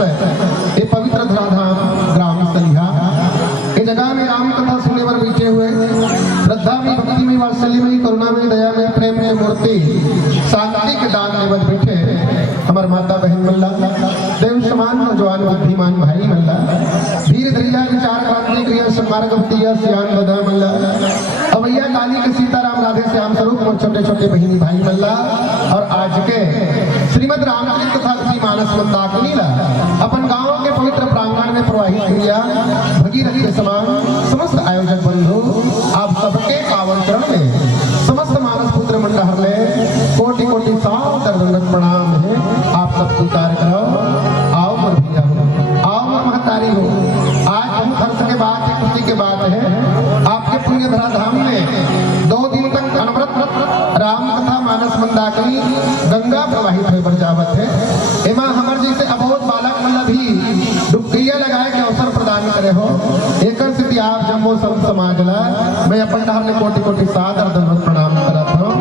से ये पवित्र धराधाम ग्राम सलिहा ये जगह में राम कथा सुनने पर बैठे हुए श्रद्धा में, भक्ति में, वात्सल्य में, करुणा में, दया में, प्रेम में मूर्ति शांति के दान में बन बैठे हमार माता बहन मल्ला, देव समान नौजवान बुद्धिमान भाई मल्ला, धीरे धैर्य विचार क्रांति क्रिया स्मारक सियान बधा मल्ला, अवैया काली के सीताराम राधे श्याम स्वरूप और छोटे छोटे बहिनी भाई मल्ला। और आज के श्रीमद रामचरित तथा मानस मंदाकिनी ला अपन गांव के पवित्र प्रांगण में प्रवाहित किया भगीरथी के समान समस्त आयोजक बंधु आप सबके पावन चरण में समस्त मानस पुत्र मंडहर में कोटि कोटि सादर दंडवत प्रणाम है। आप सब स्वीकार करो। आओ मोर भैया हो, आओ मोर महतारी हो। आज बहुत हर्ष के बाद खुशी के बात है आपके पुण्य धरा धाम में 2 दिन तक अनवरत राम कथा मानस मंदाकिनी गंगा प्रवाहित है बरजावत है। एमा हमर जैसे अबोध बालक मतलब भी डुबकिया लगाए के अवसर प्रदान करे हो एक स्थिति आप जम्मो सब समाज ला मैं अपन डहर में कोटि कोटि सादर दंडवत प्रणाम करत हूं।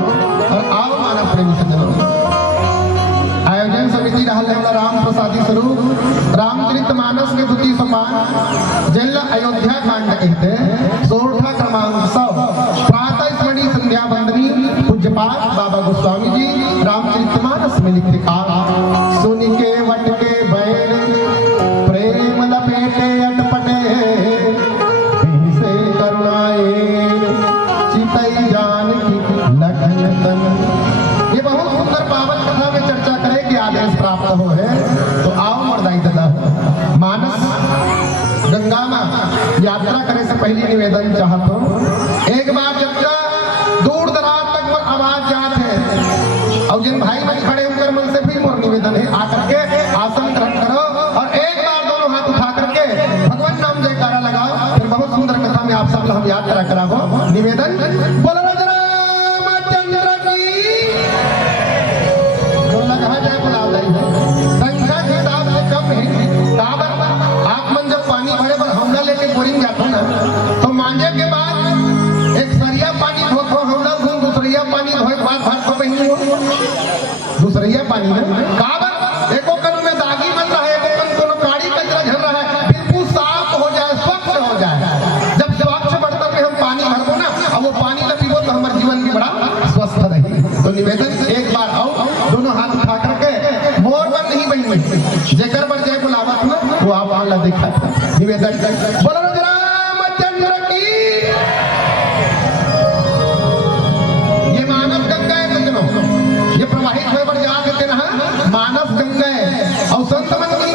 और आओ मानव प्रेमी सज्जनों, आयोजन समिति रहल है राम प्रसादी स्वरूप रामचरित मानस के द्वितीय सोपान जिला अयोध्या कांड कहते सोरठा क्रमांक 100 प्रातः स्मरणी संध्या वंदनी पूज्यपाद बाबा गोस्वामी जी रामचरित मानस में लिखते सुन के वट के बैल प्रेम लपेटे अटपटे से करुणाए चितई जान की लखन तन। ये बहुत सुंदर पावन कथा में चर्चा करे कि आदेश प्राप्त हो है। तो आओ मर्दाई दादा मानस गंगा में यात्रा करे से पहले निवेदन चाहता हूँ एक बार जब दूर दराज तक पर आवाज जात है और जिन भाई बहन खड़े होकर मन से भी मोर निवेदन है आकर के आसन ग्रहण करो और एक बार दोनों हाथ उठा करके भगवान नाम जयकारा लगाओ। फिर बहुत सुंदर कथा में आप सब हम यात्रा कराओ। निवेदन बोलो रामचंद्र की कहा जाए बुलाओ संख्या के हिसाब से कम है। आप मन जब पानी भरे पर हमला लेके बोरिंग जाते ना तो मांझे के बाद एक सरिया पानी धोतो हमला घूम दूसरिया पानी धोए बाद भात को पहनी हो दूसरिया पानी में काबर एको कन में दागी बन रहा है एको कन कोनो काड़ी कचरा झर रहा है बिल्कुल साफ हो जाए स्वच्छ हो जाए। जब स्वच्छ बर्तन में हम पानी भरबो ना और वो पानी का पीबो तो हमारे जीवन भी बड़ा स्वस्थ रहे। तो निवेदन एक बार आओ दोनों हाथ उठा करके मोर बन नहीं बनी जेकर पर जय बुलावत ना वो आप वाला देखा निवेदन बोलो रामचंद्र की। ये मानस गंगा है सज्जनों, ये प्रवाहित हुए पर जा देते ना मानस गंगा है और संत मन की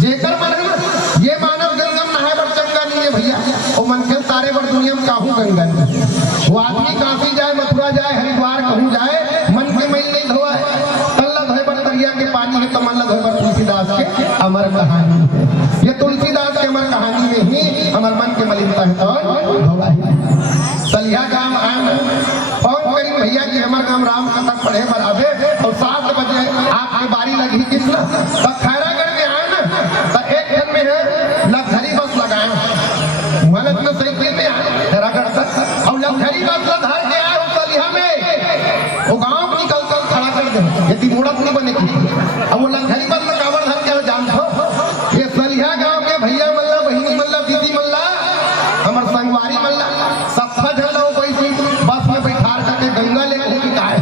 जेकर पर ये मानस गंगा नहाए पर चंगा नहीं है भैया और मन के सारे पर दुनिया में काहू गंगा नहीं। वो आदमी काशी जाए मथुरा जाए हरिद्वार कहूँ जाए मन के मैल नहीं धोआ तल्ला धोए पर दरिया के पानी है तो मन धोए पर तुलसीदास के अमर कहानी है। ये तुलसीदास के अमर कहानी में ही हमारे मन के मलिनता है तो धोआ सलिहा गांव आए फोन करी भैया जी हमारे गांव राम कथा पढ़े बराबे और 7 बजे आपकी बारी लगी कितना तो खैरागढ़ में आए ना तो एक दिन में है लग्जरी बस लगाए मन में सही में आए खैरागढ़ तक और लग्जरी बस धर के आए सलिहा में वो गांव निकल कर खड़ा कर दे यदि मुड़त नहीं बने अब वो लग्जरी बस में कावड़ धर के जान दो ये सलिहा गांव के भैया मल्ला बहिनी मल्ला दीदी मल्ला हमार संगवारी मल्ला सत्ता झल बस में बैठा करके गंगा लेके निकाय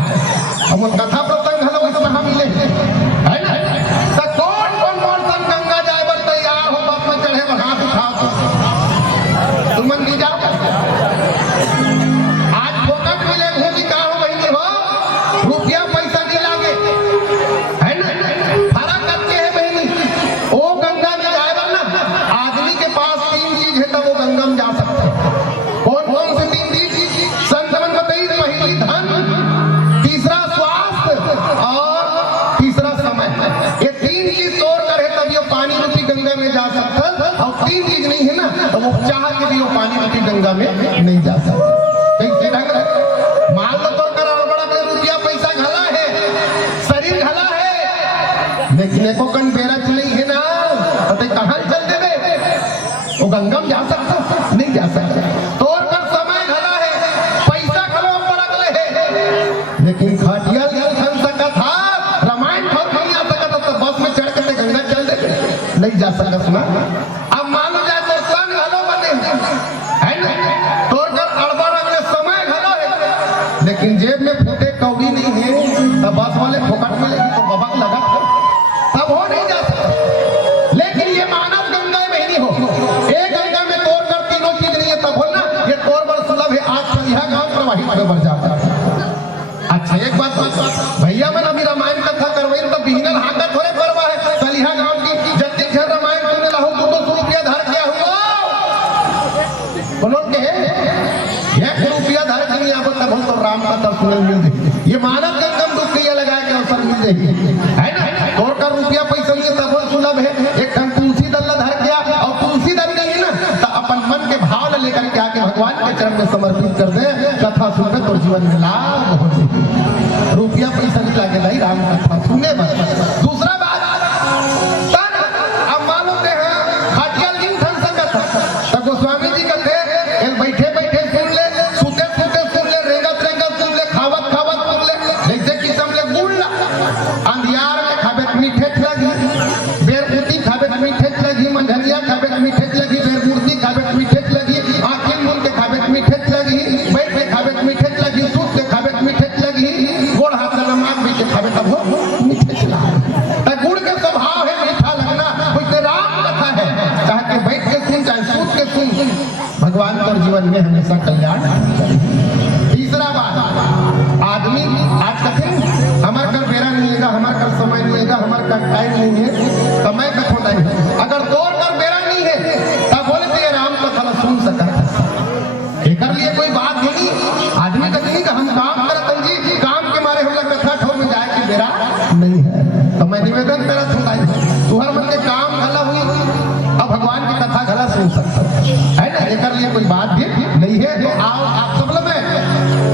अब कथा प्रसंग हलो इसमें हम मिले है ना तो कौन संग गंगा जाए बर तैयार हो बस में चढ़े बर हाथ उठाओ तुम नहीं जाओ आज फोकट मिले घूमी का हो बहनी हो रुपया पैसा नहीं लागे है ना फर्क करके है बहनी वो गंगा में जाए बर ना आदमी के पास 3 चीज है तब वो गंगा में जा सकता है। कौन से 3 चीज संतमन बताइए पहली धन तीसरा स्वास्थ्य और तीसरा समय। ये 3 चीज तोड़ कर है तब ये पानी रूपी गंगा में जा सकता और 3 चीज नहीं है ना तो वो चाह के भी वो पानी रूपी गंगा में नहीं जा सकता। कैसे ढंग है मान लो तो कर बड़ा रुपया पैसा घला है शरीर घला है लेकिन एको कन बेरच नहीं है ना तो कहां चल देवे वो गंगा में जा सकता नहीं जा सकता। तोड़ कर समय घला है पैसा घलो पड़क ले लेकिन खटिया धन सकता था रामायण भर नहीं आ सकता तो बस में चढ़ कर गंगा चल दे जा सकत ना। अब मान लो जाए तो तन घलो बने है ना, तोर कर अड़बड़ अगले समय घलो है, लेकिन जेब में फूटे कौड़ी नहीं है तब बस वाले फोकट में लेगी तो बबक लगा तब हो नहीं जा सकता। लेकिन ये मानव गंगा में नहीं हो, एक गंगा में तोर कर तीनों चीज नहीं है तब हो ना। ये तोर बड़ सुलभ है, आज सलिहा गांव प्रवाहित हो बढ़ जाता है। अच्छा एक बात भैया मैंने अभी रामायण कथा करवाई तो बिहनल हाका थोड़े परवा है सलिहा गांव की जल्दी खेल रामायण सुनने लाओ 200 रुपया धर दिया हुआ बोलो के 1 रुपया धर के नहीं आवत तब तो राम कथा सुनने मिल जाए। ये मानव के कम रुपया लगा के अवसर मिल जाएगी है ना। तोड़ कर रुपया पैसा नहीं तब सुलभ है। एक हम तुलसी दल धर गया और तुलसी दल नहीं है ना तो अपन मन के भाव लेकर के आके भगवान के चरण में समर्पित कर दे, कथा सुनकर तो जीवन में लाभ हो जाए। रुपया पैसा नहीं लागे नहीं राम कथा सुने बस। दूसरा बात तन अब मालूम ने खाटिया लिंग धन संगत तो गोस्वामी जी कहते हैं बैठे बैठे सुन ले, सूते सूते सुन ले, रेंगत रेंगत सुन ले, खावत खावत सुन ले। जैसे कि समझे गुड़ अंधियार में खाबे मीठे लगी, बेरमूर्ति खाबे मीठे लगी, मंझनिया खाबे मीठे लगी, बेरमूर्ति खाबे मीठे लगी, आखिर मुन के खाबे मीठे लगी, बैठ के खाबे मीठे लगी, सूत के खाबे मीठे लगी, गोड़ हाथ नमाज भी के खाबे तब हो मीठे चला। गुड़ के स्वभाव है मीठा लगना, वैसे राम कथा है चाहे के बैठ के सुन चाहे सूत के सुन, भगवान का जीवन में हमेशा कल्याण। तीसरा बात आदमी आज कथिन हमार कर बेरा नहीं है, हमार कर समय नहीं है, हमार का टाइम नहीं है, समय का खोता है। अगर तोर कर बेरा नहीं है तब बोले तो ये राम कथा सुन सका एक लिए कोई बात नहीं। आदमी का नहीं कि हम काम करत जी काम के मारे हम लोग कथा ठोर में जाए कि बेरा नहीं है तो मैं निवेदन तेरा सुनाई तू हर मन के काम भला हुई अब भगवान की कथा गला सुन सकता है ना। एक लिए कोई बात भी नहीं है। तो आओ आप सब लोग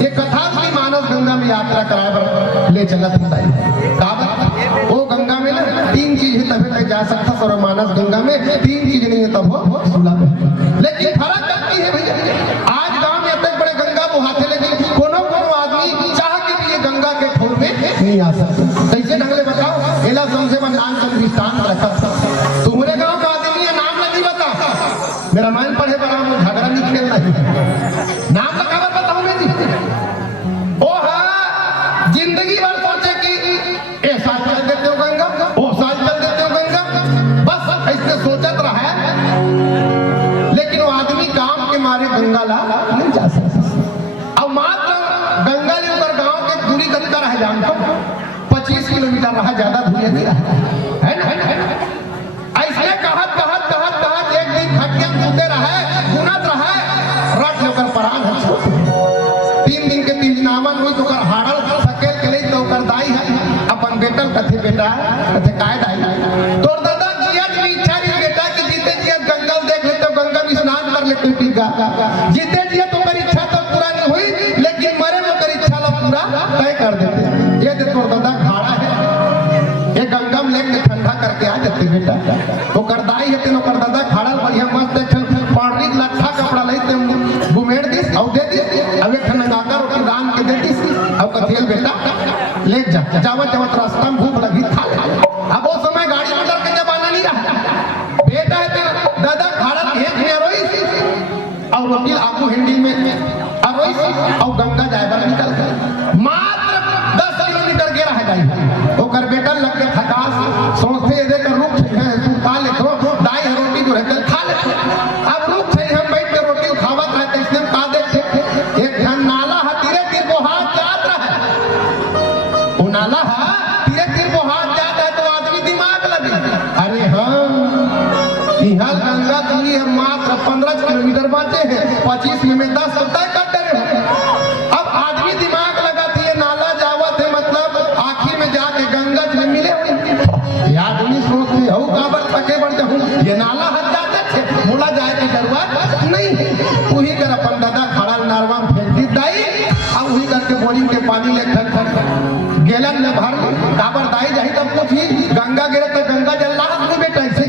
ये कथा की मानस गंगा में यात्रा कराए पर ले चलत बताइए। वो गंगा में ना 3 चीज है तभी तक जा सकता और मानस गंगा में 3 चीज नहीं है तब वो सुलभ है। लेकिन फर्क करती है भैया आज गांव में इतने बड़े गंगा बहाते लेकिन कोनो कोनो आदमी चाह के भी ये गंगा के ठोर में नहीं आ सकता। कैसे ढंगले बताओ एला समझे मन नाम चल विस्तान रखा तुम्हारे गांव का आदमी ये नाम नहीं बता मेरा रामायण पढ़े बड़ा झगड़ा नहीं खेलना है नाम लगा बताऊं मैं जी ओ हाँ जिंदगी भर सोचे कि ए साल चल देते हो गंगा ओ साल चल देते हो गंगा बस ऐसे सोचत रहा है। लेकिन वो आदमी काम के मारे गंगा ला नहीं जा सकता। अब मात्र गंगा ले उधर गांव के दूरी कितना रह जानता 25 किलोमीटर रहा, ज्यादा दूरी नहीं रहा है ना। ऐसे कहत कहत कहत कहत एक दिन खटिया सुते रहे गुनत रहे रट लेकर परान है 3 दिन के 3 दिन आवन हुई तो कर हाड़ल सकेल के लिए तो कर दाई है अपन बेटल कथे बेटा कथे काय दाई तोर दादा जिया की इच्छा नहीं बेटा कि जीते जिया गंगा देख ले तो गंगा में स्नान कर ले कोई टीका जीते जिया तो कर इच्छा तो पूरा नहीं हुई लेकिन मरे में कर इच्छा ला पूरा तय कर देते। ये दे तोर दादा खाड़ा है ये गंगा में लेके ठंडा करके आ जाते बेटा तो कर दाई है तेनो कर दादा खाड़ा बढ़िया मस्त पानी लट्ठा कपड़ा लेते घुमेड़ दी और दे दी अब एक नंगाका रोटी राम के दे दी अब कथेल बेटा ले जा जावत जावत रास्ता में भूख लगी खा ले। अब वो समय गाड़ी मोटर का जमाना नहीं रहा बेटा है तेरा दादा खाड़ा एक में रोई और रोटी आगू हिंदी में रोई और गंगा जाए निकल गए मात्र 10 किलोमीटर गे रह गई वो कर बेटा लग के खटास सोचते दे कर रुक है तू खा ले तो दाई रोटी जो है खा ले अब रुक है हम बैठ के रोटी खावत है कैसे का देखते एक घन नाला है धीरे धीरे वो हाथ जात रहा वो नाला है धीरे धीरे वो हाथ जाता है तो आदमी दिमाग लगे अरे हाँ यहाँ गंगा दूरी है मात्र 15 किलोमीटर बाटे है 25 में 10 तय कर रहे अब आदमी दिमाग लगा थी ये नाला जावत है मतलब आखिर में जाके गंगा जी में मिले हुए आदमी सोचते हो काबर थके बढ़ जाऊं ये नाला हट जाते थे बोला जाए की जरूरत नहीं वही कर अपन दादा खड़ा नारवा में फेंक दी दाई अब वही करके बोरिंग के पानी ले खन खन गेलन में भर काबर दाई जाही तब कुछ ही गंगा गिरे तो गंगा जल लाहत में बेटा ऐसे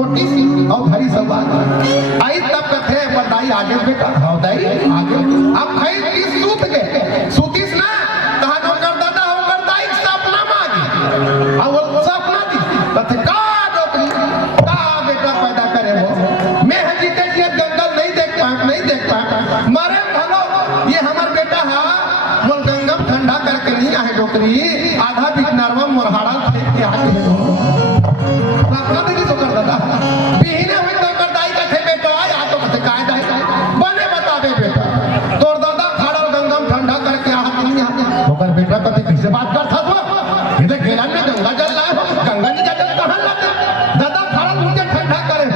ओटी सी और घड़ी सब आई तब कथे पर दाई आगे बेटा हाँ दाई आगे अब खई की सूत गए सूतीस ना कहा नो कर दादा हो कर दाई सपना मांगी और वो सपना दी कथे का डोकरी ये हमार बेटा है मोर गंगम ठंडा करके नहीं आए डोकरी आधा बीच नरवा मोरहाड़ा फेंक के आके अपना देखी तो कर दादा बिहने हुई तो कर दाई का थे बेटा या तो कथे काय दाई बने बता दे बेटा तोर दादा खड़ा गंगम ठंडा करके आ नहीं आके ओकर बेटा कथे कैसे बात करता तो ये घेरा में गंगा जल लाए हो गंगा नहीं जल कहां लाते दादा खड़ा मुझे ठंडा करे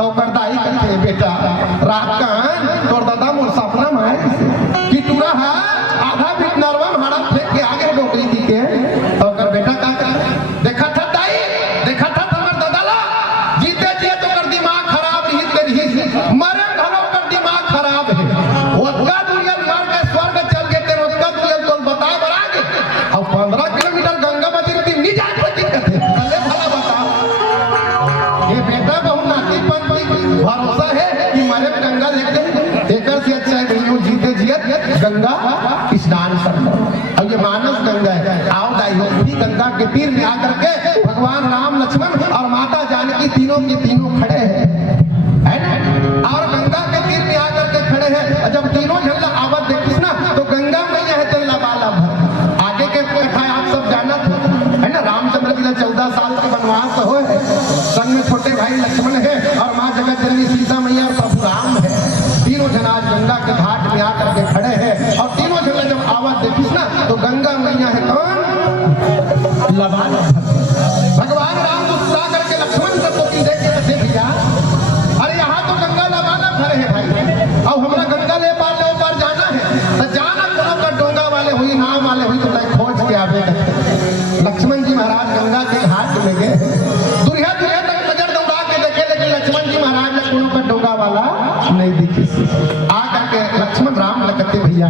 तो कर दाई कथे बेटा रात कान तोर दादा मोर सपना में कि तूरा है आधा बीच नरवा हाड़ा फेंक के आगे डोकरी दी के तो कर बेटा का कर देखा था दाई देखा था हमर दादा ला जीते जिए तो कर दिमाग खराब रही तेरी मरे घरों कर दिमाग खराब है ओका दुनिया मार के स्वर्ग चल गए तेरे ओका दुनिया तो बताए बरागे अब 15 किलोमीटर गंगा बजी की नहीं जाए कोई दिक्कत है भले भला बता ये बेटा बहु नाती पंथी भरोसा है कि मरे गंगा लेके एकर से अच्छा है नहीं जीते जिए गंगा स्नान कर लो अब ये मानस गंगा है आओ दाई हो गंगा के तीर में आकर के भगवान राम लक्ष्मण और माता जानकी तीनों के तीनों खड़े हैं है ना और गंगा के तीर में आकर के खड़े हैं जब तीनों झल्ला आवत देखिस ना तो गंगा मैया है तो लबालब आगे के कथा आप सब जानत है ना रामचंद्र जी 14 साल के वनवास हो संग में छोटे भाई लक्ष्मण है और माँ जगत जननी सीता मैया और प्रभु राम है तीनों जना गंगा के घाट में आकर के खड़े हैं और तीनों जना जब आवाज देखिस ना तो गंगा मैया है कौन लबालब भगवान राम गुस्सा करके लक्ष्मण को देख के कथे भैया अरे यहाँ तो गंगा लबालब भरे है भाई अब हमरा गंगा ले पार जाना है तो जाना कोनो का डोंगा वाले हुई नाव वाले हुई तो खोज के आवे लक्ष्मण जी महाराज गंगा के घाट में गए दुरिया दुरिया तक नजर दौड़ा के देखे लेकिन लक्ष्मण जी महाराज ने कोनो का डोंगा वाला नहीं दिखी आ करके लक्ष्मण राम लगते भैया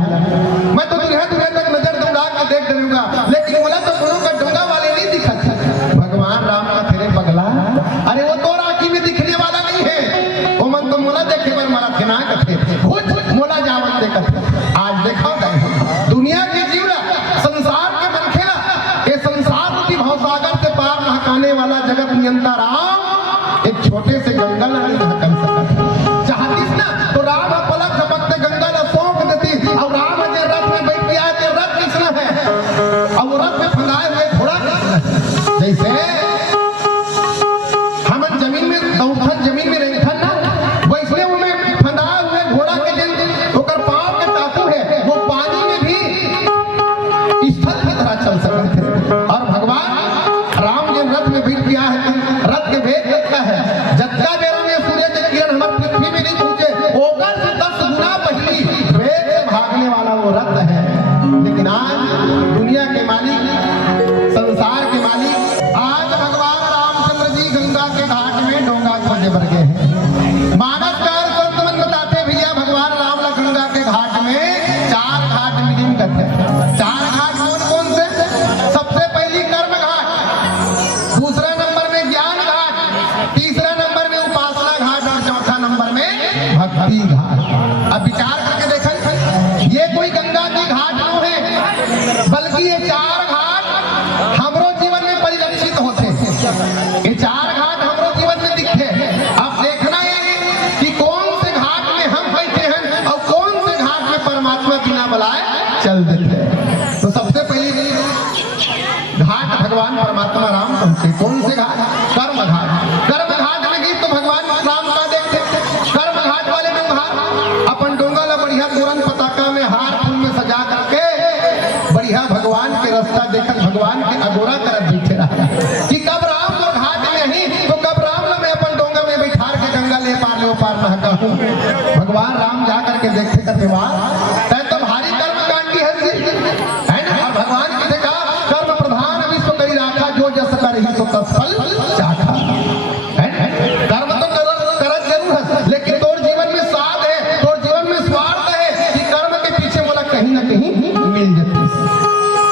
मैं तो दुरिया दुरिया तक नजर दौड़ा के देख डरूंगा लेकिन बोला तो कोनो का डोंगा वाले नहीं दिखा भगवान राम का तेरे पगला अरे वो तो राखी में दिखने वाला नहीं है वो मन तो मोला देखे पर मारा खिना कथे खुद मोला जावन दे कथे आज देखा दुनिया के जीवड़ा संसार के मनखेला ये संसार की भवसागर से पार नहकाने वाला जगत नियंता राम एक छोटे से गंगा नहीं नहकन सकता चाहतीस ना तो राम पलक झपकते गंगा ला सौंप देती और राम के रथ में बैठ गया के रथ किसना है और रथ में फंगाए हुए घोड़ा जैसे हम जमीन में दौड़न जमीन में रहथन ना वैसे उनमें फंदाए हुए घोड़ा के दिन ओकर पांव के टापू है वो पानी में भी स्थल की तरह चल सकते थे और भगवान राम के रथ में बैठ गया है रथ के भेद देखता है जत्ता बेरा में सूर्य के किरण हमारी पृथ्वी में नहीं पहुंचे ओकर से 10 गुना पहली वेग से भागने वाला वो रथ है लेकिन आज दुनिया के मालिक संसार के मालिक आज भगवान रामचंद्र जी गंगा के घाट में डोंगा खोजे भर गए हैं मानसकार संत मन बताते भैया भगवान राम ला गंगा के घाट में 4 घाट मिलिम करते 4 घाट कौन कौन से सबसे पहली कर्म घाट दूसरा नंबर में ज्ञान घाट तीसरा नंबर में उपासना घाट और चौथा नंबर में भक्ति घाट अब विचार करके देखा ये कोई गंगा की घाट नहीं है बल्कि ये 4 घाट हमरो जीवन में परिलक्षित होते ये 4 घाट हमरो जीवन में दिखते अब देखना है कि कौन से घाट में हम बैठे हैं और कौन से घाट में परमात्मा बिना बुलाए चल देते हैं तो सबसे पहली घाट भगवान परमात्मा राम पहुंचे कौन से घाट कर्म घाट में गई तो भगवान राम का देखते कर्म घाट वाले डोंगा अपन डोंगा ला बढ़िया तोरण पताका में हार फूल में सजा करके बढ़िया भगवान के रास्ता देखकर भगवान के अगोरा करत बैठे रहा कि कब राम और घाट नहीं तो कब राम ला मैं अपन डोंगा में बैठा के गंगा ले पार नहका हूं भगवान राम जा करके देखते करते वाह तै तो भारी कर्म कांडी है ना और भगवान की देखा कर्म प्रधान विश्व करी राखा जो जस कर ही सो तस फल चाखा कर्म तो करत जरूर है लेकिन तोर जीवन में साध है तोर जीवन में स्वार्थ है कि कर्म के पीछे बोला कहीं ना कहीं मिल जाती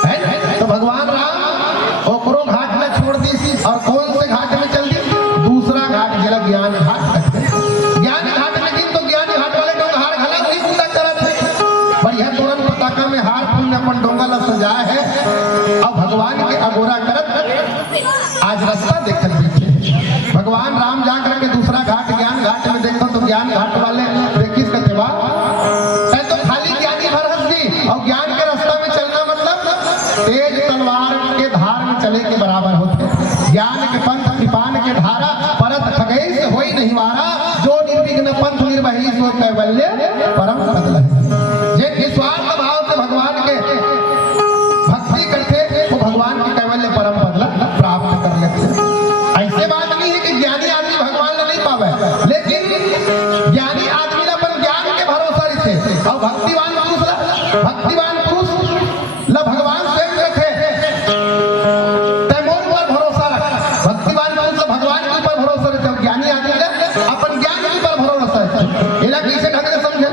है तो भगवान राम ओकरो घाट में छोड़ दी और कौन से घाट में चल दी दूसरा घाट जिला ज्ञान घाट ज्ञान घाट में दिन तो ज्ञान घाट वाले लोग हार घला वही पूजा करत है बढ़िया तोरण पताका में हार फूल में अपन डोंगा ला सजाया है अब भगवान के अगोरा करत आज रास्ता देखत बैठे भगवान राम जा करके दूसरा घाट ज्ञान घाट में देखो तो ज्ञान घाट वाले देखिस कहते बा तो खाली ज्ञानी भर भक्तिवान पुरुष ल भगवान स्वयं थे तैमूर पर भरोसा रख। भक्तिवान पुरुष भगवान के ऊपर भरोसा रखे। ज्ञानी आदमी अपन ज्ञान के ऊपर भरोसा रखे। इला कैसे ढंग से समझे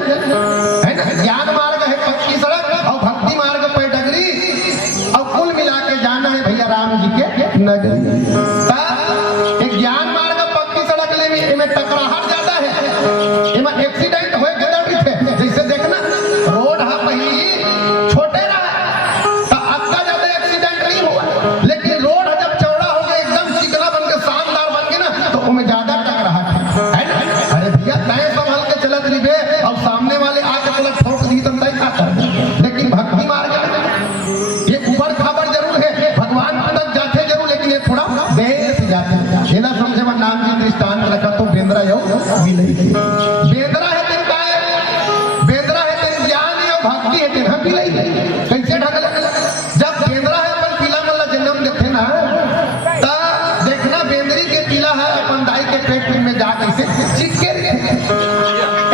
है ना। ज्ञान मार्ग है पक्की सड़क और भक्ति मार्ग पे डगरी और कुल मिला के जाना है भैया राम जी के नगरी। एक ज्ञान मार्ग पक्की सड़क ले में टकराहट ज्यादा है। इमा एक्सीडेंट होए के डर थे। जैसे देखना रोड हा पहली छोटे रहा तो अक्का ज्यादा एक्सीडेंट नहीं हुआ, लेकिन रोड जब चौड़ा हो गया एकदम चिकना बन के शानदार बन गया ना तो उनमें ज्यादा टकराहट है ना। अरे भैया तय संभल के चलत रही बे और सामने वाले आके पलट ठोक दी तो तय का कर। लेकिन भक्ति मार्ग ये ऊपर खबर जरूर है, भगवान तक जाते जरूर, लेकिन ये थोड़ा देर से जाते। ये ना समझे मन नाम जी दृष्टांत रखा तो बेंद्रा यो मिले बेंद्रा है तेन का है, बेंद्रा है तेन ज्ञान है भक्ति है तेन भी नहीं कैसे ढंग जब बेंद्रा है अपन पीला मल्ला जन्म देते ना ता देखना बेंद्री के पीला है अपन दाई के पेट में जा कैसे चिपके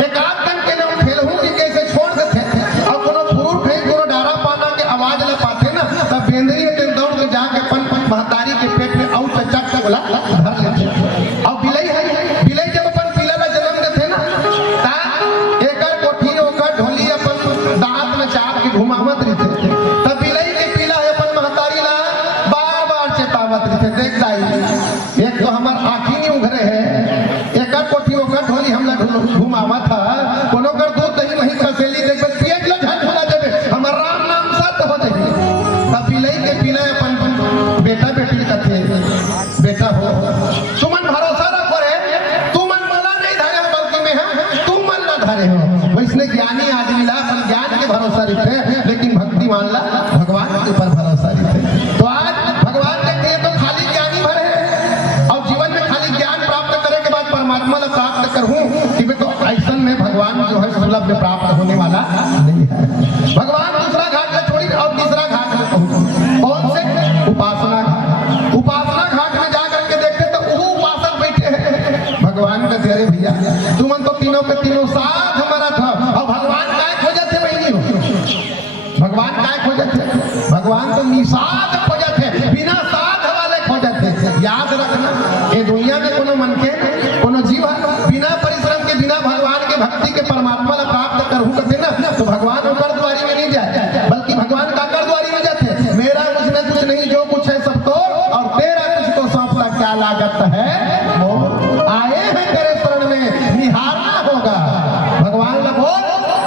एक आध दिन के नाम फेल हूं कि कैसे छोड़ देते और कोनो फूट है कोनो डारा पाना के आवाज ल पाते ना तब बेंद्री के दौड़ के जाके अपन महतारी के पेट में आउ चचा का बोला धर लेते। और बिलई है बिलई जब अपन पीला ला जन्म देते ना ता एकर कोठी ओकर ढोली अपन दांत में चाप के घुमावत रहते। तब बिलई के पीला है अपन महतारी ला बार-बार चेतावत रहते। देख दाई एक तो हमर आंखी नहीं उघरे है एकर कोठी ओकर ढोली हमला घुमावत है कोनो कर दूध दही वही खसेली देख पियत ला झट होला देबे हमर राम नाम सत्य हो जाई। तब बिलई के पीला अपन बेटा बेटी कथे बेटा हो तू मन भरोसा रखो रे तू मन मला नहीं धारे हो बल्कि में है तू मन ना धारे हो। वैसने ज्ञानी आदमी ला अपन ज्ञान के भरोसा रखते लेकिन भक्ति मान ला भगवान के ऊपर भरोसा रखते। तो आज भगवान देखते हैं तो खाली ज्ञानी भरे और जीवन में खाली ज्ञान प्राप्त करने के बाद परमात्मा ला प्राप्त करूं कि तो ऐसा में भगवान जो है सुलभ में प्राप्त होने वाला नहीं है। भगवान दूसरा घाट में छोड़ी और तीसरा घाट में पहुंचे कौन से उपासना घाट। उपासना घाट में जाकर के देखते तो वो उपासक बैठे हैं भगवान का तेरे भैया तुमन तो तीनों के तीनों साथ हमारा था और भगवान काय खोजे थे बहनी हो। भगवान काय खोजे थे भगवान तो निषाद खोजे थे बिना साध वाले खोजे थे। याद रखना ये दुनिया में कोनो मन के कोनो जीव बिना परिश्रम के बिना भगवान के भक्ति के परमात्मा ला प्राप्त करहु करते ना तो भगवान कर द्वारी में नहीं जाए बल्कि भगवान का कर द्वारी में जाते। मेरा कुछ न कुछ नहीं जो कुछ है सब तो और तेरा कुछ तो सौंपला क्या लागत है वो आए हैं तेरे शरण में निहारना होगा। भगवान ला बोल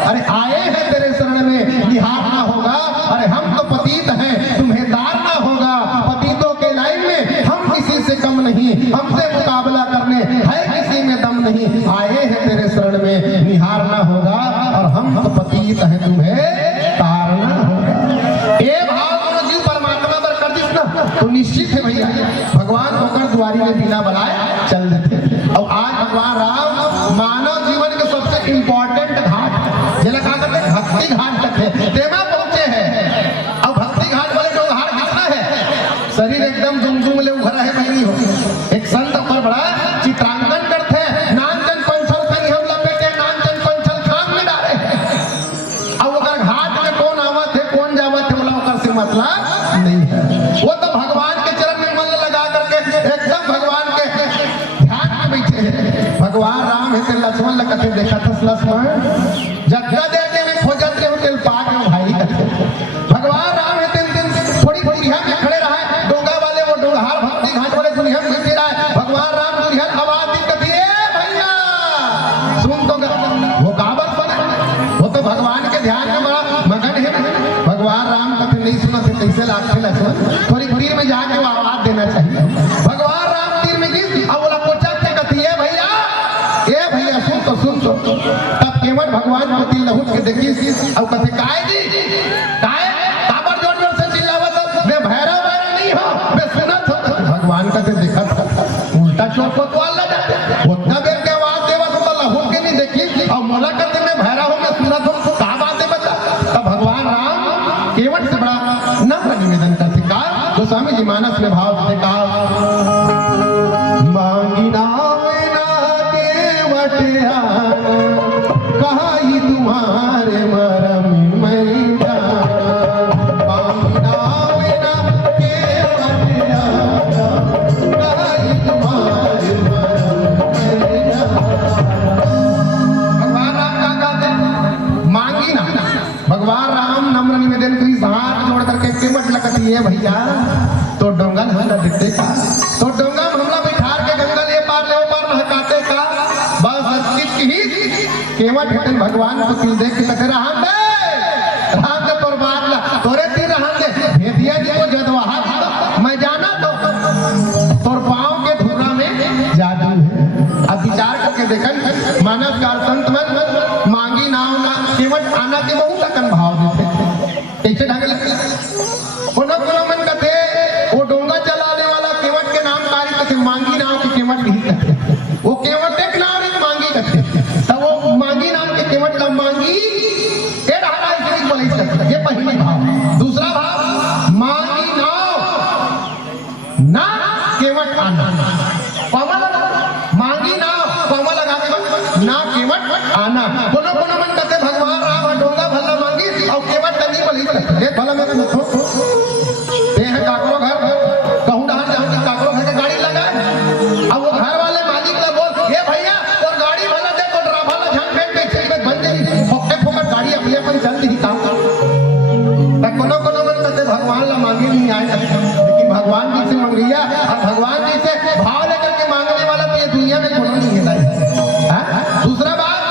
अरे आए हैं तेरे शरण में निहारना होगा। अरे हम तो पतित हैं तुम्हें तारना होगा। पतितों के लाइन में हम किसी से कम नहीं हमसे मुकाबला करने है किसी में दम नहीं। आए हैं तेरे शरण में निहारना होगा और हम तो पतित हैं तुम्हें तारना होगा। ये भाव जीव परमात्मा पर कर दिस ना तो निश्चित है भैया भगवान होकर द्वारी में बिना बुलाए चल देते। और आज भगवान राम मानव जीवन के सबसे इंपॉर्टेंट घाट जिला कहा करते भक्ति घाट तक है तेमा पहुंचे हैं। और भक्ति घाट वाले जो घाट कितना है शरीर एकदम जुमजुम ले उभरा है बहनी हो। एक संत पर बड़ा चित्रांकन करते हैं नानचन पंचल खनी हम लपेटे नानचन पंचल खान में डाले अब अगर घाट में कौन आवत है कौन जावत है बोला से मतलब नहीं है। वो तो भगवान के चरण में मन लगा करके एकदम भगवान के ध्यान में बैठे हैं। भगवान राम है तेरे लक्ष्मण लगते देखा था लक्ष्मण जगह देने में खोजते हो तेल पाक में भाई कहते भगवान राम है तेल दिन थोड़ी दुनिया में खड़े रहा डोंगा वाले वो डोंगार भक्ति घाट वाले दुनिया में घूमते रहा भगवान राम दुनिया आवाज दी कहती है भैया सुन तो वो काबर सुने वो तो भगवान के ध्यान में बड़ा मगन है। भगवान राम कभी नहीं सुना थे कैसे लागते लक्ष्मण थोड़ी तीर में जाके वो आवाज देना चाहिए। भगवान राम तीर में गिर अब बोला कोचा के कहती है भैया सुन तो तब केवल भगवान को तीर लहुट के देखी अब कहते काय जी काय काबर जोर जोर से चिल्लावत मैं भैरव नहीं हो मैं सुनत हो। भगवान कहते देखा था उल्टा चोर को तो अल्लाह जाते उतना देर के आवाज देवा तो लहुट के नहीं देखी और मोला कहते मैं भैरव हूं मैं सुनत हूं का बात है बता। तब भगवान राम केवट से बड़ा नम्र निवेदन करते का गोस्वामी जी मानस में भाव देते का मांगी नावे ना केवट कहा ही तुम्हारे मरम मैं ताम्र निवेदन करी हाथ जोड़ करके केवट लगती है भैया तो डोंगल हमला दिखते का तो डोंगा हमला बिठार के गंगल ये पार ले वो पार महकाते का बस ही केवट हटन भगवान को तिल देख के लग रहा है राम ने तोर बात ला तोरे तीर रहा दे भेदिया जी को जदवाहा मैं जाना तो तोर पांव के धुरा में जादू है। अब विचार करके देखन मानव का संत मन मांगी नाव ना केवट आना के बहुत अकन भाव देते ऐसे ढंग कोनो कोनो मन कहते वो डोंगा चलाने वाला केवट के नाम कारी कहते मांगी नाव के केवट नहीं कहते वो केवट एक नाम एक मांगी कहते तब वो मांगी नाम के केवट का मांगी ये रहा इसलिए बोले सकते ये पहली भाव। दूसरा भाव मांगी नाव ना केवट आना पामा लगा मांगी नाव पामा लगा के ना केवट आना कोनो कोनो मन कहते भगवान राम डोंगा भला मांगी और केवट नहीं बोली ये भला मैं पूछो ये है काकरो घर कहूं डहार जाऊं कि काकरो घर के गाड़ी लगा अब वो घर वाले मालिक का बोल ये भैया और गाड़ी भला दे तो ड्राइवर ला झांक फेंक के सीट में बन जाई फोकटे फोकट गाड़ी अपने अपन चल दी काम त कोनो कोनो मन कहते भगवान ला मांगी नहीं आए लेकिन भगवान जी से मांग लिया और भगवान जी से भाव लेकर के मांगने वाला तो ये दुनिया में कोई नहीं है। हां दूसरा बात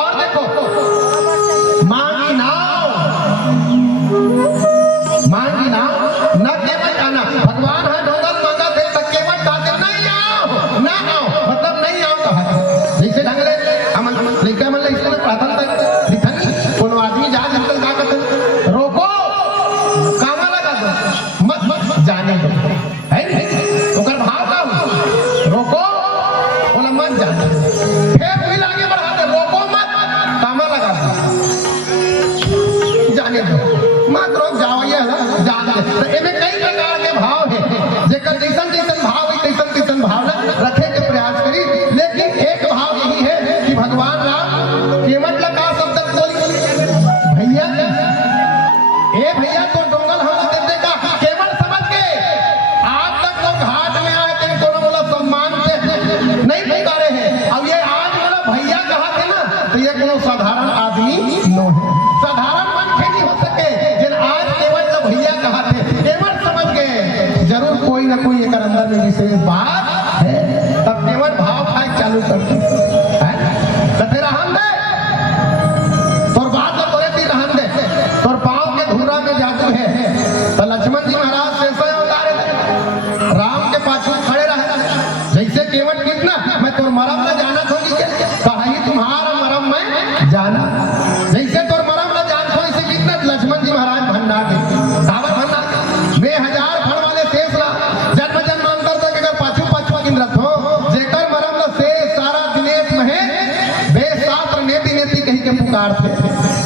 और देखो मांगी नाव न केवट आना भगवान है डोंगल मांगा थे तक केवट कहते नहीं आओ ना आओ मतलब नहीं आओ कहा जैसे ढंगले हम लड़का मन इसको प्रार्थना तक लिखनी कोनो आदमी जा जंगल का कहते रोको कामा लगा दो मत जाने दो है ओकर भाव का रोको बोला मत जाने फिर भी आगे बढ़ा दे रोको मत कामा लगा दो जाने दो मत रोक जाओ ये जाने तो एमे कई प्रकार के भाव है जेकर जैसन जैसन भाव है तैसन तैसन भाव रखे के प्रयास करी लेकिन एक भाव यही है कि भगवान राम केवट लगा शब्द बोली भैया ए भैया तो डोंगल हमला देते का केवट समझ के आज तक तो घाट में आए थे दोनों बोला सम्मान से नहीं पुकारे हैं अब ये आज बोला भैया कहा थे ना तो ये कोनो साधारण आदमी नो है साधारण मन के नहीं हो सके जिन आज केवट का भैया कहा थे केवट समझ गए जरूर कोई ना कोई एक अंदर में विशेष बात है तब केवट भाव खाए चालू करती है कहते रहन दे तोर बात तो तोरे ती रहन दे तोर पांव के धुरा में जादू है तो लक्ष्मण जी महाराज से उतारे राम के पाछू खड़े रहे जैसे केवट कितना मैं तोर मरम न जाना थोड़ी के कहा तुम्हारा मरम मैं जाना जैसे तोर मरम न जान थोड़ी से कितना लक्ष्मण जी महाराज भंडार दे सावर भंडार वे हजार फड़ वाले शेष ला जन्म जन्मांतर तक अगर पाछू पाछू किन रथो जेकर मरम न शेष सारा दिनेश में वे शास्त्र नेति नेति कही के पुकार थे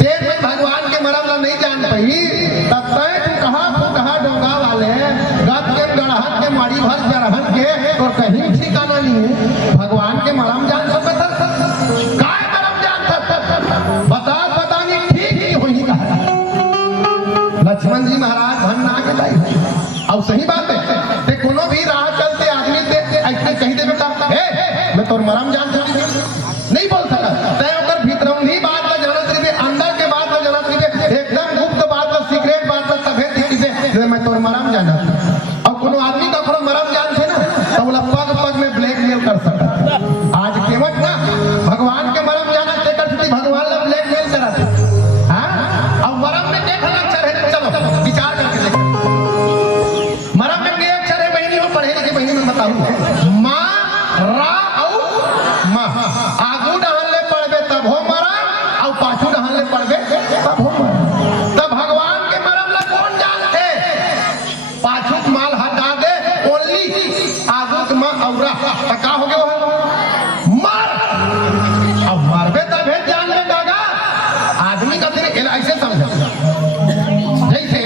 तेज में भगवान के मरम न नहीं जान पाई तब तक कहा डोंगा वाले गद के गढ़हन के माड़ी भर जरहन के और कहीं ठिकाना नहीं है भगवान के मरम जान सकता काय मरम जान सकता बता नहीं ठीक ही होई कहा लक्ष्मण जी महाराज भन्ना के लाई अब सही बात है ते कोनो भी राह चलते आदमी ते ऐसे कही दे बेटा ए मैं तोर मरम जान सकती नहीं बोल सका तय ओकर भीतरंगी बात का जानत रही अंदर के बात का जानत रही एकदम गुप्त बात का सीक्रेट बात का तबे ठीक से मैं तोर मरम जाना और कोनो आदमी का थोड़ा मरम जान थे ना तो बोला पग पग में ब्लैकमेल कर सकता आज केवट ना भगवान के मरम जाना लेकर भगवान ला ब्लैकमेल कराते हां अब मरम में देख अक्षर है चलो विचार करके देखो मरम में के अक्षर है बहनी में पढ़े लिखे बहनी में बताऊं मां रा औ मां आगू डहन ले पढ़बे तब हो मरम और पाछू डहन ले पढ़बे तब हो मरम तब भगवान के मरम ला कौन जानते पाछू माल हटा दे ओनली आगू मां औरा का हो गया मार अब मारबे तब है जान में दागा आदमी का तेरे ऐसे समझ जैसे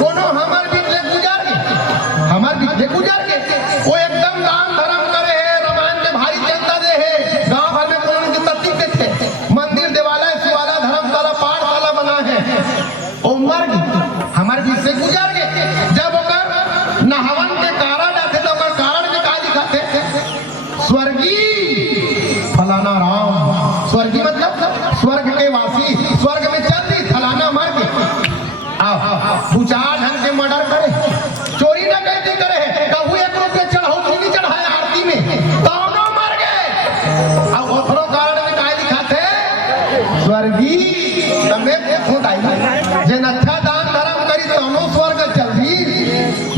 कोनो हमार बीच ले गुजर के वो एकदम दान धर्म करे है रामायण के भारी चिंता दे है गांव भर में कोनो की तरतीब थे मंदिर देवालय शिवालय धर्मशाला पाठशाला बना है ओ मर गई हमारे बीच से गुजर गए जब ओकर नहवन के कारण आते तो ओकर कारण के का दिखाते स्वर्गीय फलाना राम स्वर्गीय मतलब स्वर्ग के वासी स्वर्ग में चल दी फलाना मर गए दू चार ढंग के मर्डर करे, चोरी डकैती करे, कहू 1 रुपये चढ़ौती नहीं चढ़ाए आरती में, तौनो मर गए। अब ओकरो कारण में काय लिखा थे स्वर्गी तमे देखो दाई जेन अच्छा दान धर्म करी तौनो स्वर्ग चलती,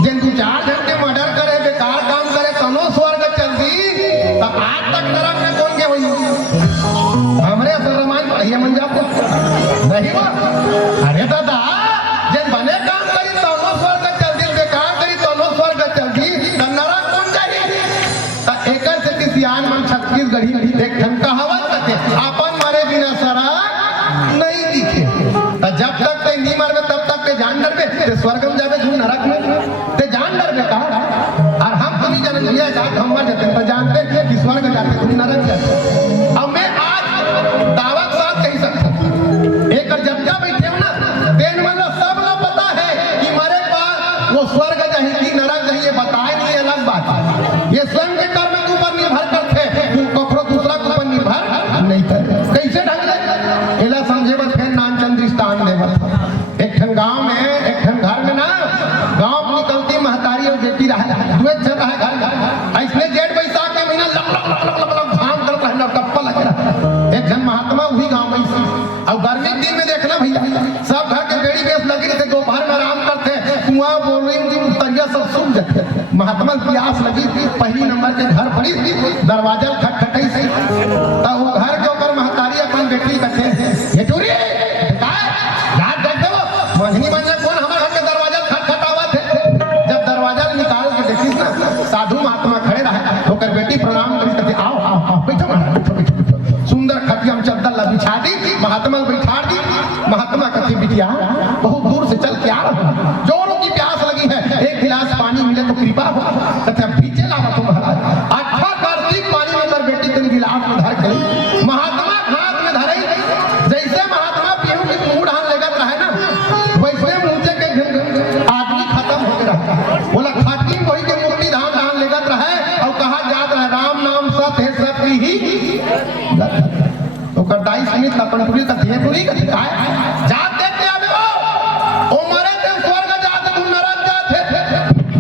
जेन दू चार ढंग के मर्डर करे, बेकार काम करे तौनो स्वर्ग चलती। तो आज तक नरक में कौन के हुई हमरे असल रामायण पढ़िए मन जाते नहीं बा। अरे दादा जब बने काम करी तौनो स्वर्ग चलती, बेकार करी तौनो स्वर्ग चलती, तो नरक कौन जाई। तो एकर से सियान मन छत्तीसगढ़ी एक ठन कहावत कहते अपन मरे बिना सड़क नहीं दिखे। तो जब तक ते नहीं मरबे तब तक ते जान डरबे, ते स्वर्ग में जाबे तू नरक में ते जान डरबे का। और हम तो नहीं जाने लिया जात हम मर जाते तो जानते कि स्वर्ग जाते तुम नरक जाते। अब मैं आज दावत साथ कह सकता हूं एक जब बैठे हो ना तेन मतलब सब लोग पता है कि मरे बाद वो स्वर्ग जाही कि नरक जाही, ये बताए नहीं अलग बात। ये स्वयं के कर्म के ऊपर निर्भर करते तू कखरो दूसरा के ऊपर निर्भर नहीं कर। कैसे ढंग ले एला समझे बस फिर नानचंद दृष्टान देवत। एक ठन गांव में एक ठन घर में ना गांव निकलती महतारी और बेटी रहा दुए चल रहा घर ऐसने जेठ बैसाख के महीना लप लप लप लप लप घाम करत रहना टप्पा लग रहा। एक जन महात्मा वही गांव में और गर्मी दिन में देखना भैया सब घर के बेड़ी बेस लगी रहते, दोपहर में आराम करते, कुआं बोरिंग तरिया सब सूख जाते। महात्मा प्यास लगी थी, पहली नंबर के घर पड़ी थी, दरवाजा खटखटाई सही तो वो घर के ऊपर महतारी अपन बेटी बैठे ये टूरी रात देखते हो मंझनी मंझे कौन हमारे घर के दरवाजा खटखटावा थे। जब दरवाजा निकाल के देखी ना साधु महात्मा खड़े रहे होकर बेटी प्रणाम करी कहते आओ आओ आओ बैठो बैठो बैठो। सुंदर खटिया में चद्दर ला बिछा दी, महात्मा बैठा दी। महात्मा कहती बिटिया बहुत दूर से चल के आ रहा हूं, जोरों की प्यास लगी है, एक गिलास पानी मिले तो कृपा हो। कहते पीछे लावा तुम महाराज 8 कार्तिक पानी लेकर बेटी तेरे गिलास में धर के महात्मा हाथ में धरे। जैसे महात्मा पीहू की मुंह ढाल लेकर रहे ना वैसे मुंह के आदमी खत्म हो गया। बोला खाटी वही के मूर्ति धाम ढाल लेकर रहे और कहा जात रहे राम नाम सत है सत ही तो करदाई समित अपन पूरी का थे पूरी का दिखाए जात देखते आवे ओ मरे ते स्वर्ग जात तुम नरक जाते।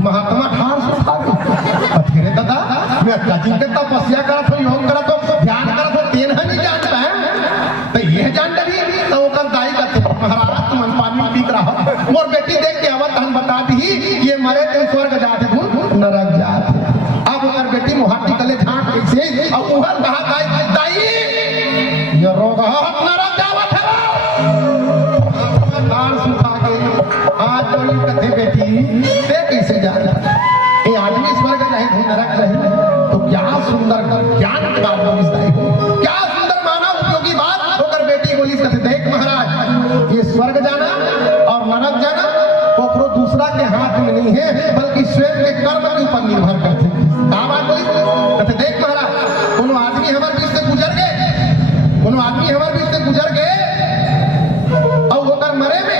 महात्मा ठार से उठा गए अथेरे दादा मैं काजी के तपस्या करत हो योग करत हो ध्यान करत हो तेन नहीं जान पाए तो ये जान डरी तो ओकर दाई का महाराज तुम पानी पीत रहा मोर बेटी देख के आवत हम बता दी ये मरे ते स्वर्ग जाते तुम नरक जाते। अब ओकर बेटी मोहाटी तले झांक कैसे और उहर कहा दाई ये रोग नरक जावत है तार सुखा गई। आज तो ये कथे बेटी ते कैसे जाना ये आदमी स्वर्ग रहे नरक रहे तो क्या सुंदर ज्ञान की बात हो क्या सुंदर मानव उपयोगी बात होकर बेटी बोली कथे देख महाराज ये स्वर्ग जाना और नरक जाना कोकरो दूसरा के हाथ में नहीं है बल्कि स्वयं के कर्म के ऊपर निर्भर करते हैं। क्या बात बोली कहते देख महाराज कोनो आदमी हमारे बीच से गुजर गए और होकर मरे में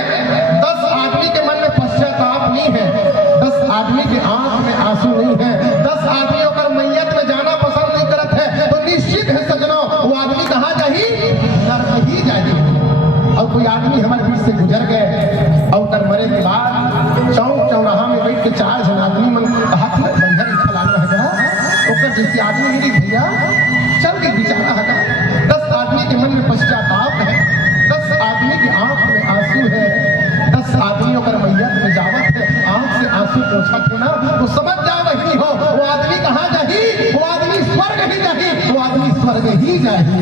10 आदमी के मन में पश्चाताप नहीं है, 10 आदमी के आंख में आंसू नहीं है, 10 आदमी होकर मैयत में जाना पसंद नहीं करत है तो निश्चित है सजनों वो आदमी कहाँ जाही नरक ही जाही। और कोई आदमी हमारे बीच से गुजर गए और कर मरे के बाद चौक चौराहा में बैठ के 4 जन आदमी मन हाथ में बंधन फलाना है ओकर जैसे आदमी मेरी भैया चल के बिचारा है 10 आदमी के मन में पश्चाताप है, 10 आदमी की आंख में आंसू है, 10 आदमियों का मैयत में जावत है आंख से आंसू पोछा थे ना तो समझ जाओ वही हो वो आदमी कहाँ जाही वो आदमी स्वर्ग ही जाही वो आदमी स्वर्ग ही जाही।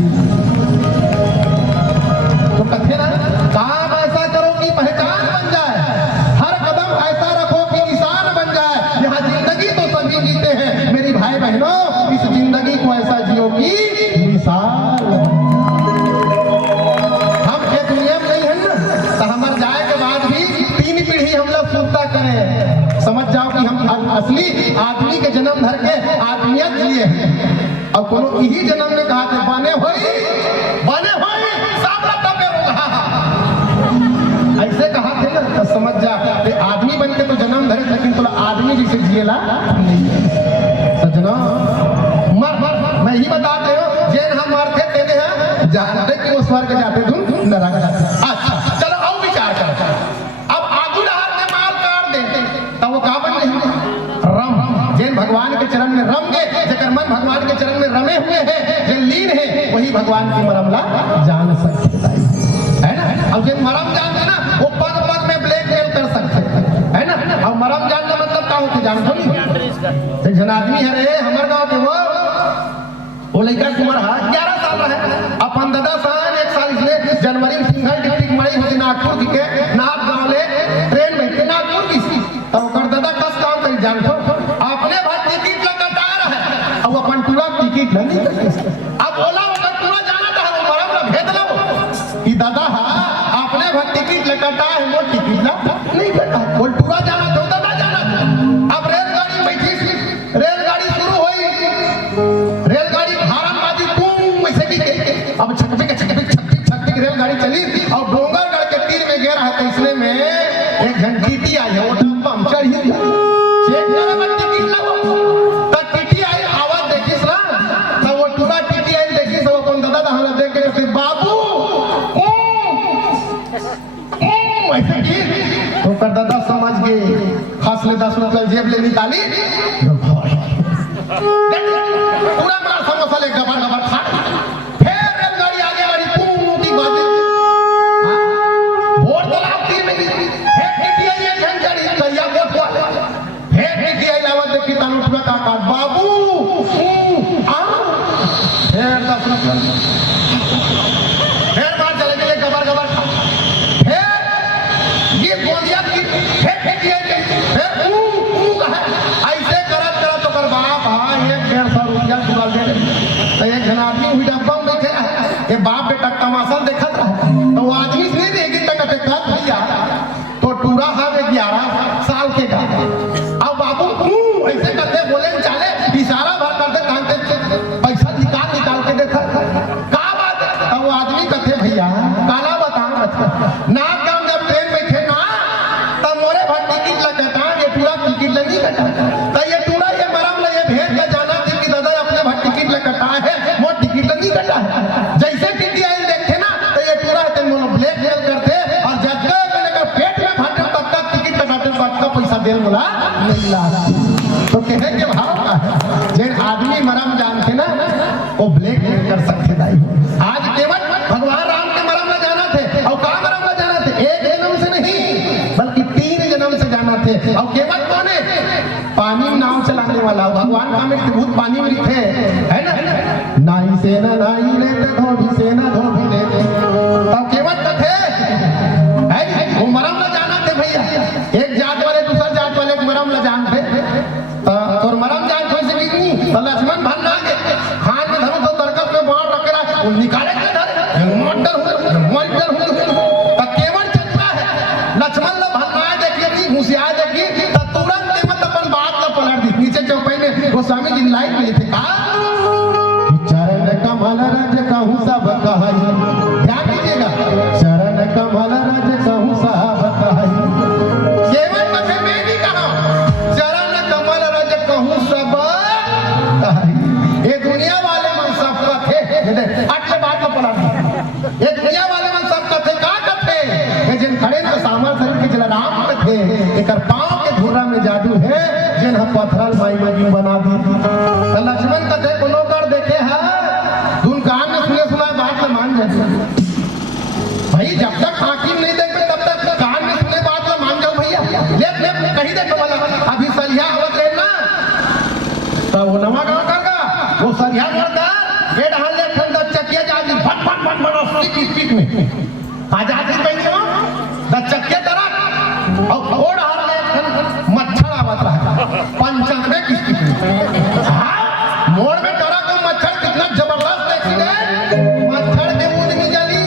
तो कथे ना काम ऐसा करो कि पहचान बन जाए, हर कदम ऐसा रखो कि निशान बन जाए। यहाँ जिंदगी तो सभी जीते हैं मेरी भाई बहनों इस जिंदगी को ऐसा जियो कि मिसाल हम ये दुनिया में नहीं है ना तो हमारे जाए के बाद भी 3 पीढ़ी हम लोग सुनता करें समझ जाओ कि हम असली आदमी के जन्म धर के आदमियत लिए हैं और कोनो यही जन्म में कहा थे बने होई ऐसे कहा थे ना तो समझ जा आदमी बन के तो जन्म धरे लेकिन थोड़ा आदमी जैसे जिएला नहीं सजना मैं ही बताते हो जैन हम मारते तेने हैं जानते कि वो स्वर्ग जाते तुम नरक जाते। अच्छा चलो आओ विचार करो अब आगू ही भगवान की मरमला जान सकते है ना। अब जिन मरम जानते ना वो पद पद में ब्लैकमेल कर सकते है ना। अब मरम जानना मतलब क्या होती जानते हो? एक जन आदमी है रे हमारे गांव के वो लड़का कुमार 11 साल रहे अपन दादा साहब 1 साल इसने जनवरी में सिंघल डिस्ट्रिक्ट मई होती नागपुर के नाथ गांव ले ट्रेन में के नागपुर की तो कर दादा कस काम कर जानतो अपने भाई टिकट लगाता रहे अब अपन पूरा टिकट नहीं अब बोला वो पूरा जाना था वो मरम ला भेद लो ई दादा अपने भाई टिकट लगाता है वो टिकट ला नहीं बेटा वो पूरा जाना तो दादा जाना था। अब रेलगाड़ी बैठी रेलगाड़ी शुरू हुई अब छकपिक रेलगाड़ी चली और डोंगरगढ़ के तीर में गिरा है तो इसने में एक घंटीटी आई है वो पंचर ही चेक करा मत टिकट लगो तो टीटी आई आवाज देखिस ना तो वो पूरा टीटी आई देखिस वो कौन दादा हमरा देख के कहते बाबू ऐसे की तो कर दादा समझ गए खास ले 10 रुपए जेब ले निकाली पूरा मार समोसा ले गबर गबर खा बाबू फिर बात चले गए गबर गबर फिर ये गोलियां की ऐसे करत करत तो कर बाप एक 150 रुपया दुकान दे तो एक जन आदमी हुई डब्बा में बैठे ये बाप बेटा तमाशा देखा था तो वो आदमी से नहीं देगी तक भैया तो टूरा है 11 साल के का अब बाबू ऐसे करते बोले चाले इशारा भर करते तांते पैसा निकाल के देखा का बात है अब वो आदमी कहते भैया काला बता ना काम जब ट्रेन में थे ना तब मोरे भर टिकट लगता ये पूरा टिकट लगी कटा तो ये पूरा ये मरम ले ये भेज के जाना थी कि दादा अपने भर टिकट लगता है वो टिकट लगी कटा जैसे टिकट आई देखते ना तो ये पूरा ब्लैक मेल करते और जब तक पेट में भर तब तक टिकट कटाते का पैसा देने वाला नहीं ला तो कहे के भाव का है जिन आदमी मरम जानते ना वो ब्लैक मेल कर सकते नहीं। आज केवल भगवान राम के मरम में जाना थे और कहाँ मरम में जाना थे एक जन्म से नहीं बल्कि 3 जन्म से जाना थे और केवल कौन है पानी में नाव चलाने वाला भगवान का में भूत पानी में थे है ना नाई से ना नाई लेते धोबी से ना धोबी लेते तब केवल थे है वो मरम में जाना थे भैया एक जात वाले दूसरा जात वाले मरम में जान थे और मरम जान कोई से नहीं तो लक्ष्मण भन ना के खान में धरो तो तरकब में बाण रखेला वो निकाले के धर मॉनिटर हो तो केवल चलता है लक्ष्मण ला भनना देखिए नहीं घुसिया देखिए तो तुरंत केवल अपन बात ला पलट दी नीचे चौपाई में वो स्वामी जी लाइन में थे का चरण कमल रज कहूं सब कहाई ध्यान दीजिएगा चरण कमल रज कहूं सब कहाई केवल कथे मैं नहीं कहा चरण कमल रज कहूं सब कहाई ये दुनिया वाले मन सब कथे अटले बात को पढ़ा ये दुनिया वाले मन सब कथे का कथे ये जिन खड़े ना सामर शरीर के जला राम कथे एकर पांव के धुरा में जादू है जिन हम पत्थर माई मजी बना दी तो लक्ष्मण कथे कोनो कर देखे है धुन कान में सुने सुनाए बात में मान जाए भाई जब तक हाकिम नहीं देखे तब तक कान में सुने बात में मान जाओ भैया ले कहीं देखो वाला अभी सलिया आवत रहे ना तो वो नवा गांव का वो सलिया करता ये ढाल ले ठंडा चकिया जाली फट फट फट बड़ा स्पीड में आजादी पहले हो द चकिया तरह और थोड़ा हार ले मच्छर आवत रहा 95 की स्पीड में मोड़ में डरा को मच्छर कितना जबरदस्त देखी गए मच्छर के मुंह नहीं जली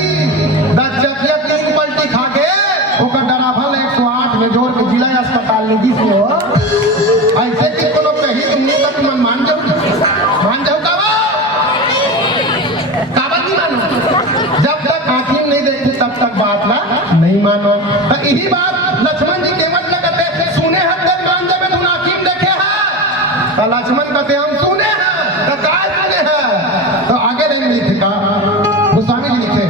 द चकिया 3 पलटी खा के ओका डराभल 108 में जोड़ के जिला अस्पताल में दिस हो ऐसे कि कोनो कहीं तुमने तक मन मान जाओ का नहीं मानो जब तक हाकिम नहीं देखते तब तक बात ना नहीं मानो तो यही बात लक्ष्मण जी केवल न कहते सुने हैं तब मान जावे तुम हाकिम देखे हैं तो लक्ष्मण कहते हम सुने हैं तो काय सुने हैं तो आगे नहीं लिखे का गोस्वामी जी लिखे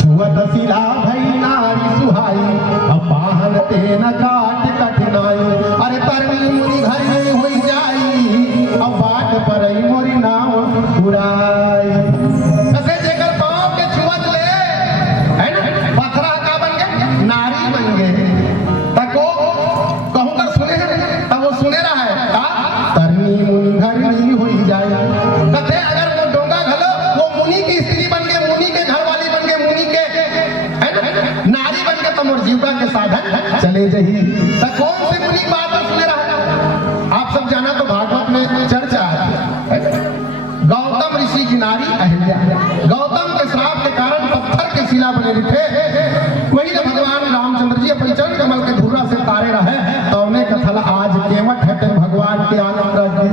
छुअत सिला भई नारी सुहाई अपाहन तेन काट कठिनाई अरे तरनी मुनि घर में होई जाई अब बाट परई मोरी नाव पूरा ले जही। तो कौन से मुनि बात सुने रहा? आप सब जाना तो भागवत में चर्चा है। गौतम ऋषि की नारी अहिल्या, गौतम के श्राप के कारण पत्थर के शिला बने थे। वही ना भगवान रामचंद्र जी अपनी चरण कमल के धूरा से तारे रहे तो उन्हें कथल आज केवट है भगवान के आनंद रहे।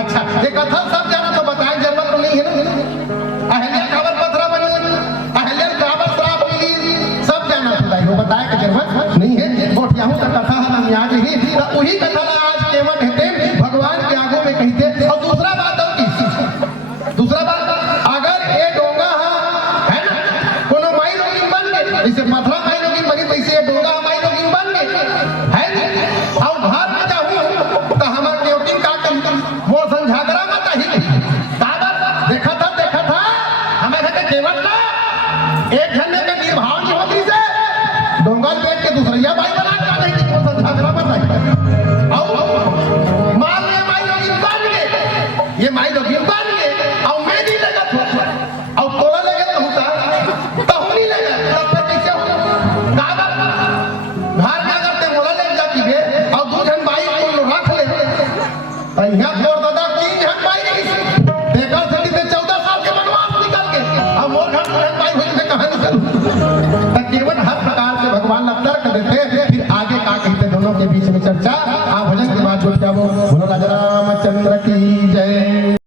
अच्छा ये कथल सब जाना तो बताए जरूरत तो नहीं है ना। अहिल्या काबर पत्थरा बनी, अहिल्या काबर श्राप मिली, सब जाना तो बताए की जरूरत नहीं है। बोटियाहू का कथा हम आज ही तो वही कथल आज केवट है भगवान के आगू में कहते। और दूसरा बात दूसरा बात अगर ये डोंगा है ना कोनो माई लोगिन बन गए, जैसे पथरा माई लोगिन बनी वैसे ये डोंगा माई लोगिन बन गए है ना। और घर में जाऊं तो हमार केवटिन का कम वो संझागरा मत ही काबर देखा था हमें कहते केवट का एक घंटे का निर्भाव की होती से डोंगा बेच के दूसरिया माई बना का नहीं कि वो संझागरा मत है। और मान ले माई लोगिन बन गए, ये माई लोगिन बन के बीच में चर्चा। आप भजन के बाद बोलो राजा रामचंद्र की